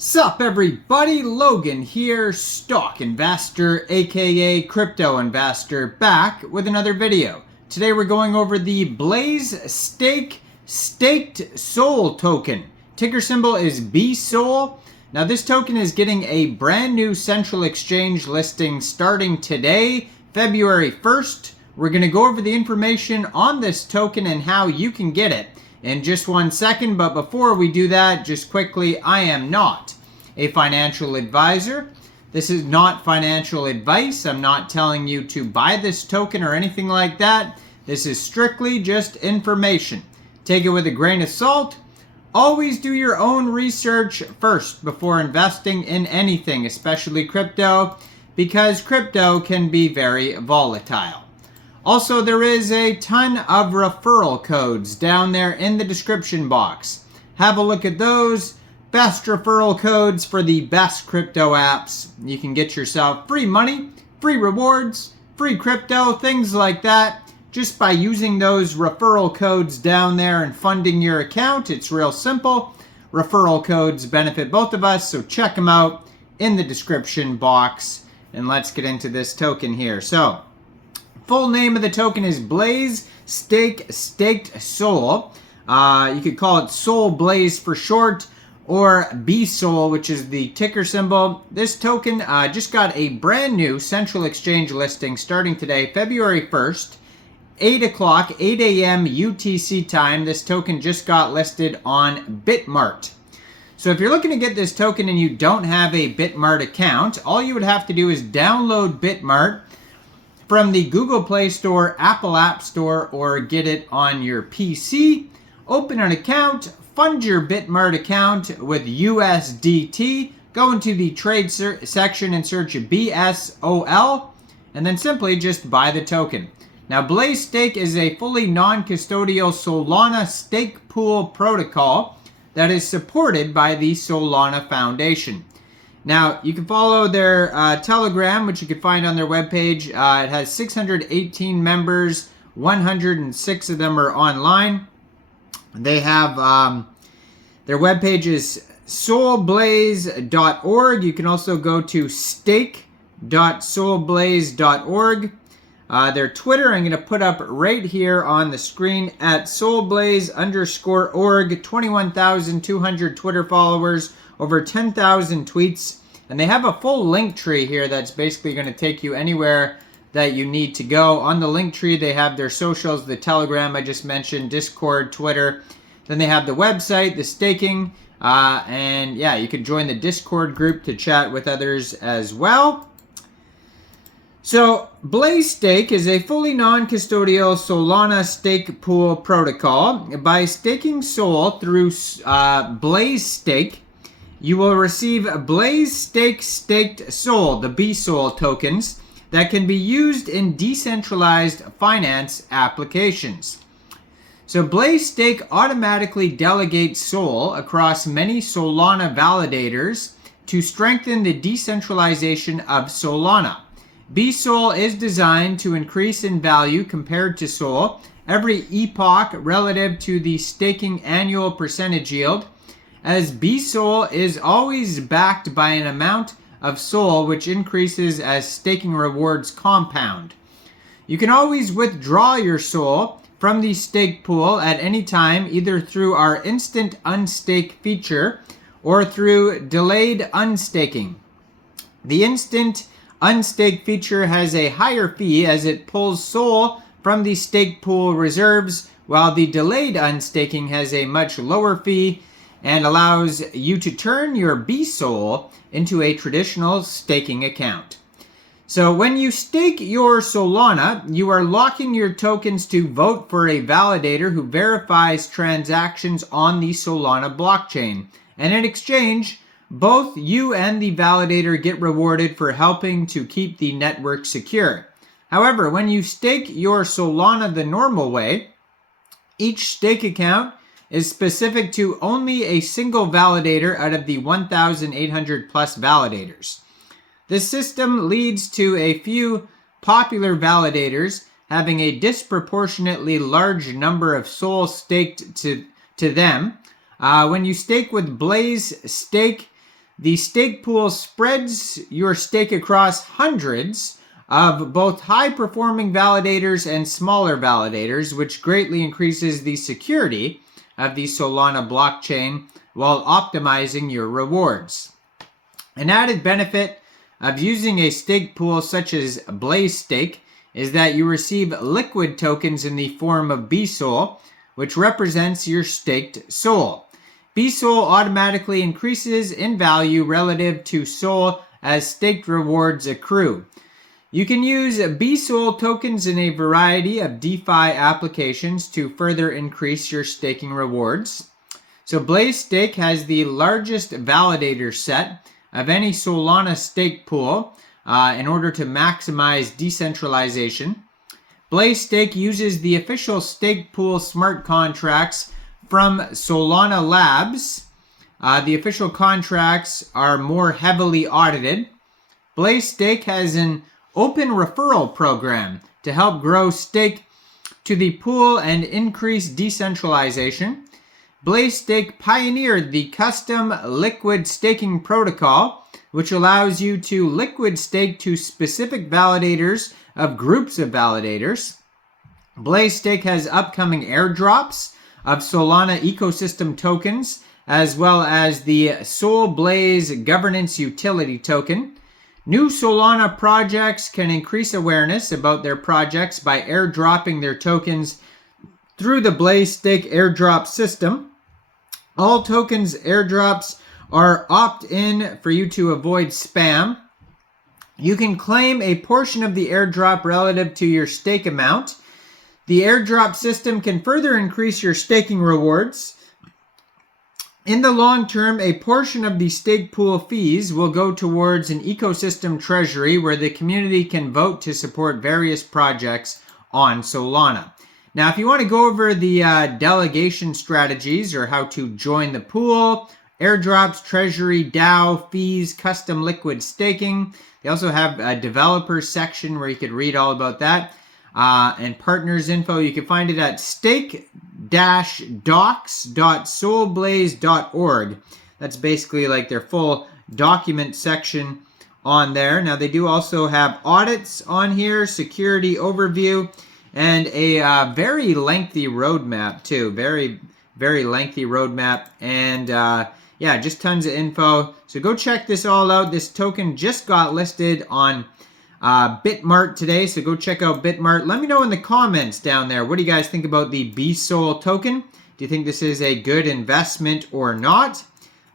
Sup everybody, Logan here, stock investor aka crypto investor, back with another video. Today we're going over the BlazeStake staked SOL token. Ticker symbol is BSOL. Now this token is getting a brand new central exchange listing starting today, February 1st. We're going to go over the information on this token and how you can get it in just 1 second, but before we do that, just quickly, I am not a financial advisor. This is not financial advice. I'm not telling you to buy this token or anything like that. This is strictly just information. Take it with a grain of salt. Always do your own research first before investing in anything, especially crypto, because crypto can be very volatile. Also, there is a ton of referral codes down there in the description box. Have a look at those. Best referral codes for the best crypto apps. You can get yourself free money, free rewards, free crypto, things like that, just by using those referral codes down there and funding your account. It's real simple. Referral codes benefit both of us, so check them out in the description box. And let's get into this token here. So, full name of the token is BlazeStake Staked SOL. You could call it SOLBLAZE for short, or BSOL, which is the ticker symbol. This token just got a brand new central exchange listing starting today, February 1st, 8 a.m. UTC time. This token just got listed on BITMART. So if you're looking to get this token and you don't have a BITMART account, all you would have to do is download BITMART from the Google Play Store, Apple App Store, or get it on your PC. Open an account, fund your BITMART account with USDT, go into the trade section and search BSOL, and then simply just buy the token. Now, BlazeStake is a fully non-custodial Solana stake pool protocol that is supported by the Solana Foundation. Now, you can follow their Telegram, which you can find on their webpage. It has 618 members, 106 of them are online. They have, their webpage is solblaze.org. You can also go to stake.solblaze.org. Their Twitter, I'm going to put up right here on the screen at solblaze_org, 21,200 Twitter followers, over 10,000 tweets, and they have a full link tree here that's basically going to take you anywhere that you need to go. On the link tree, they have their socials, the Telegram I just mentioned, Discord, Twitter. Then they have the website, the staking, and yeah, you can join the Discord group to chat with others as well. So, BlazeStake is a fully non-custodial Solana stake pool protocol. By staking SOL through BlazeStake, you will receive BlazeStake staked SOL, the BSOL tokens, that can be used in decentralized finance applications. So BlazeStake automatically delegates SOL across many Solana validators to strengthen the decentralization of Solana. BSOL is designed to increase in value compared to SOL every epoch relative to the staking annual percentage yield, as BSOL is always backed by an amount of SOL which increases as staking rewards compound. You can always withdraw your SOL from the stake pool at any time, either through our instant unstake feature or through delayed unstaking. The instant unstake feature has a higher fee as it pulls SOL from the stake pool reserves, while the delayed unstaking has a much lower fee and allows you to turn your BSOL into a traditional staking account. So when you stake your Solana, you are locking your tokens to vote for a validator who verifies transactions on the Solana blockchain. And in exchange, both you and the validator get rewarded for helping to keep the network secure. However, when you stake your Solana the normal way, each stake account is specific to only a single validator out of the 1,800 plus validators. This system leads to a few popular validators having a disproportionately large number of SOL staked to them. When you stake with BlazeStake, The stake pool spreads your stake across hundreds of both high-performing validators and smaller validators, which greatly increases the security of the Solana blockchain while optimizing your rewards. An added benefit of using a stake pool such as BlazeStake is that you receive liquid tokens in the form of BSOL, which represents your staked SOL. BSOL automatically increases in value relative to SOL as staked rewards accrue. You can use BSOL tokens in a variety of DeFi applications to further increase your staking rewards. So BlazeStake has the largest validator set of any Solana stake pool in order to maximize decentralization. BlazeStake uses the official stake pool smart contracts from Solana Labs. The official contracts are more heavily audited. BlazeStake has an open referral program to help grow stake to the pool and increase decentralization. BlazeStake pioneered the custom liquid staking protocol, which allows you to liquid stake to specific validators of groups of validators. BlazeStake has upcoming airdrops of Solana ecosystem tokens, as well as the SOLBLAZE governance utility token. New Solana projects can increase awareness about their projects by airdropping their tokens through the BlazeStake airdrop system. All tokens airdrops are opt-in for you to avoid spam. You can claim a portion of the airdrop relative to your stake amount. The airdrop system can further increase your staking rewards. In the long term, a portion of the stake pool fees will go towards an ecosystem treasury where the community can vote to support various projects on Solana. Now, if you want to go over the delegation strategies or how to join the pool, airdrops, treasury, DAO, fees, custom liquid staking, they also have a developer section where you could read all about that. And partners info, you can find it at stake-docs.solblaze.org. That's basically like their full document section on there. Now they do also have audits on here, security overview, and a very lengthy roadmap too. Very, very lengthy roadmap. And yeah, just tons of info. So go check this all out. This token just got listed on BitMart today, so go check out BitMart. Let me know in the comments down there, what do you guys think about the BSOL token? Do you think this is a good investment or not?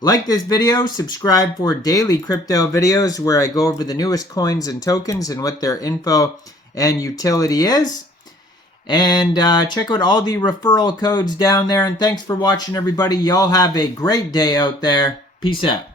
Like this video, subscribe for daily crypto videos where I go over the newest coins and tokens and what their info and utility is. And check out all the referral codes down there. And thanks for watching, everybody. Y'all have a great day out there. Peace out.